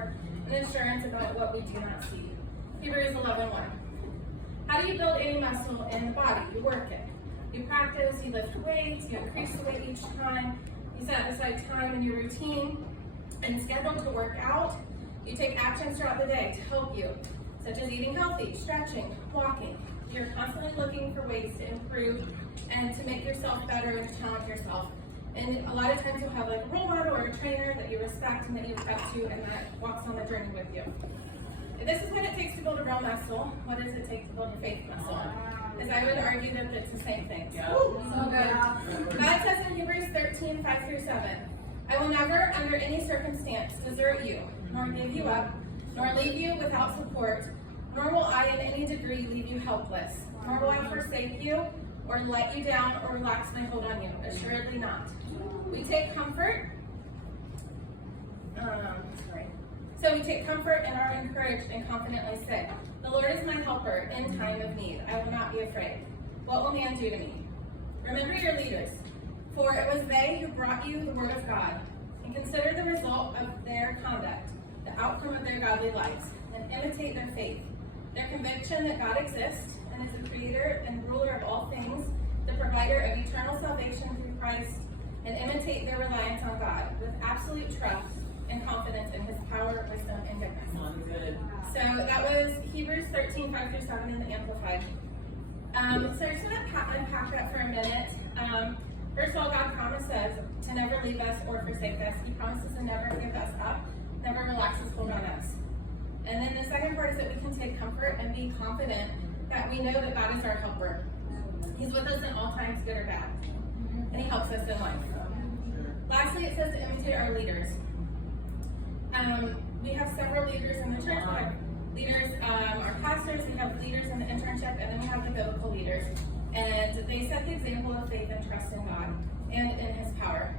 for an assurance about what we do not see. Hebrews 11:1. How do you build any muscle in the body? You work it. You practice, you lift weights, you increase the weight each time, you set aside time in your routine and schedule to work out. You take actions throughout the day to help you, such as eating healthy, stretching, walking. You're constantly looking for ways to improve and to make yourself better and to challenge yourself. And a lot of times you'll have like a role model or a trainer that you respect and that you look up to and that walks on the journey with you. If this is what it takes to build a real muscle, what does it take to build a faith muscle? Because I would argue that it's the same thing. So good. God says in Hebrews 13:5-7, I will never, under any circumstance, desert you, nor give you up, nor leave you without support, nor will I in any degree leave you helpless, nor will I forsake you, or let you down, or relax my hold on you. Assuredly not. We take comfort. So we take comfort and are encouraged and confidently say, the Lord is my helper in time of need. I will not be afraid. What will man do to me? Remember your leaders, for it was they who brought you the word of God. And consider the result of their conduct, the outcome of their godly lives, and imitate their faith, their conviction that God exists and is the creator and ruler of all things, the provider of eternal salvation through Christ, and imitate their reliance on God with absolute trust and confidence in his power, wisdom, and goodness. So that was Hebrews 13:5-7 in the Amplified. So I'm just going to unpack that for a minute. First of all, God promises to never leave us or forsake us. He promises to never give us up, never relax his hold on us. And then the second part is that we can take comfort and be confident that we know that God is our helper. He's with us in all times, good or bad. And he helps us in life. Lastly, it says to imitate our leaders. We have several leaders in the church. We have leaders, our pastors, we have leaders in the internship, and then we have the biblical leaders. And they set the example of faith and trust in God and in his power.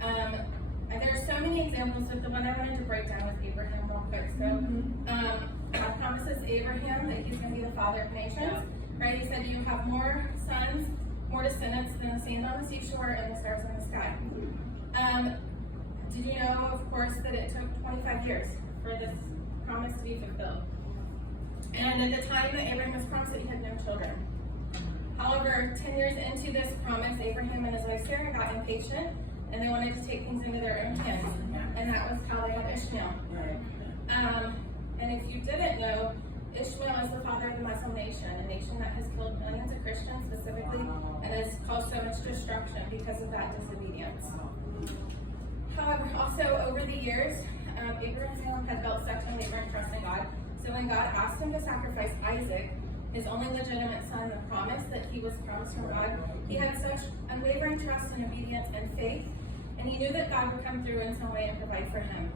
And there are so many examples, but the one I wanted to break down was Abraham real quick. So God promises Abraham that he's going to be the father of nations. Right? He said, you have more sons, more descendants than the sand on the seashore and the stars in the sky. Did you know, of course, that it took 25 years for this promise to be fulfilled? And at the time that Abraham was promised it, he had no children. However, 10 years into this promise, Abraham and his wife Sarah got impatient, and they wanted to take things into their own hands. And that was how they had Ishmael. And if you didn't know, Ishmael is the father of the Muslim nation, a nation that has killed millions of Christians specifically, and has caused so much destruction because of that disobedience. However, also over the years, Abraham had built such unwavering trust in God. So when God asked him to sacrifice Isaac, his only legitimate son, the promise that he was promised from God, he had such unwavering trust and obedience and faith, and he knew that God would come through in some way and provide for him.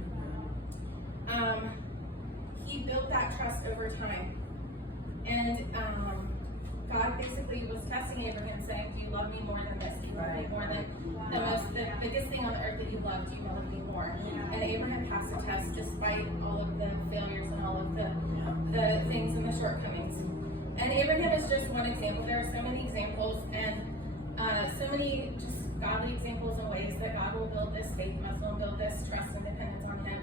He built that trust over time. And God basically was testing Abraham, saying, do you love me more than this? Do you love me more than the biggest thing on the earth that you love? Do you love me more? And Abraham passed the test despite all of the failures and all of the things and the shortcomings. And Abraham is just one example. There are so many examples and so many just godly examples and ways that God will build this faith muscle and build this trust and dependence on him.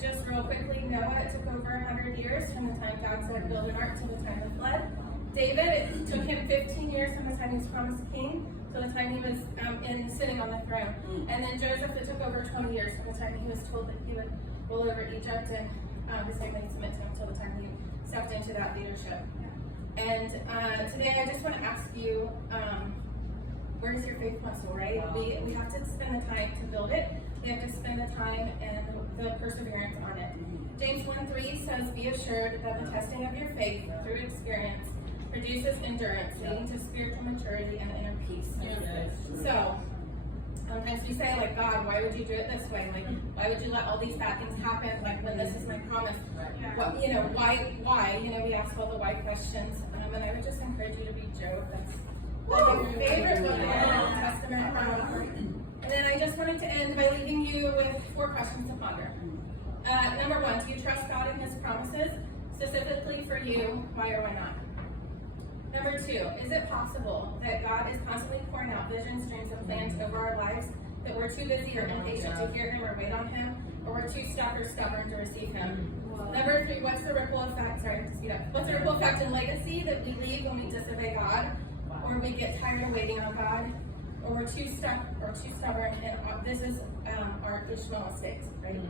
Just real quickly, Noah, it took over 100 years from the time God said build an ark to the time of flood. David, it took him 15 years from the time he was promised king to the time he was sitting on the throne. And then Joseph, it took over 20 years from the time he was told that he would rule over Egypt and his family submit to him until the time he stepped into that leadership. And today I just want to ask you, where is your faith muscle, right? We have to spend the time to build it. We have to spend the time and the perseverance on it. James 1:3 says, be assured that the testing of your faith through experience produces endurance, leading to spiritual maturity and inner peace. So, sometimes we say, like, God, why would you do it this way? Like, why would you let all these bad things happen? Like, when this is my promise, what, why? We ask all the why questions. And I would just encourage you to read Job. That's one of your favorite book in the Old Testament. And then I just wanted to end by leaving you with 4 questions to ponder. Number 1, do you trust God and his promises, specifically for you? Why or why not? Number 2, is it possible that God is constantly pouring out visions, dreams, and plans over our lives, That we're too busy or impatient to hear him or wait on him, or we're too stuck or stubborn to receive him. Number 3, what's the ripple effect? Sorry, I have to speed up. What's the ripple effect in legacy that we leave when we disobey God, or we get tired of waiting on God, or we're too stuck or too stubborn, and this is our additional mistakes, right?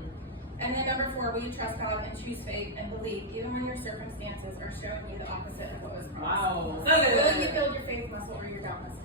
And then number 4, will you trust God and choose faith and believe, even when your circumstances are showing you the opposite of what was promised? Wow. So will you build your faith muscle or your doubt muscle?